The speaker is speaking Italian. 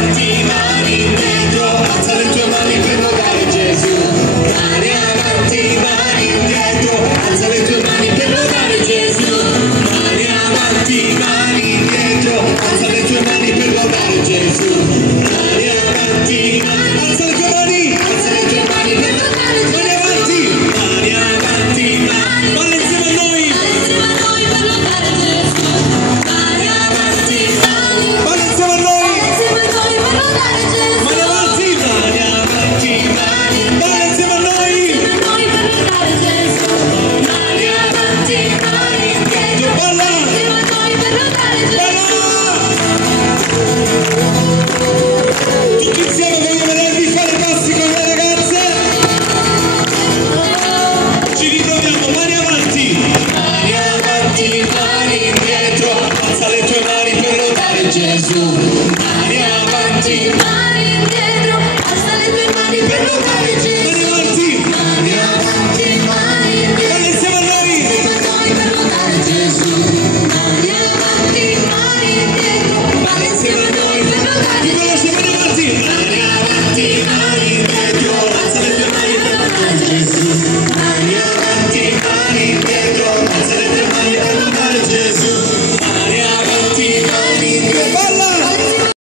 avanti, mani indietro, alza le tue mani per lodare Gesù. Mani avanti, mani indietro, alza le tue mani per lodare Gesù. Mani avanti, mani indietro, alza le tue mani per lodare Gesù. Mani avanti, alza le tue mani, alza le tue mani per lodare Gesù. Mani avanti, mani avanti, mani, balla insieme a noi. Per lodare Gesù. Mani avanti, mani, balla insieme a noi. Per lodare Gesù. Mani avanti, mani avanti, mani, balla insieme a noi. Per lodare Gesù. Mani avanti, mani indietro, balla insieme a noi per lodare Gesù. Tutti insieme voglio vedervi fare passi con le ragazze. Ci ritroviamo, mani avanti, mani indietro, alza le tue mani per lodare Gesù. Mani avanti,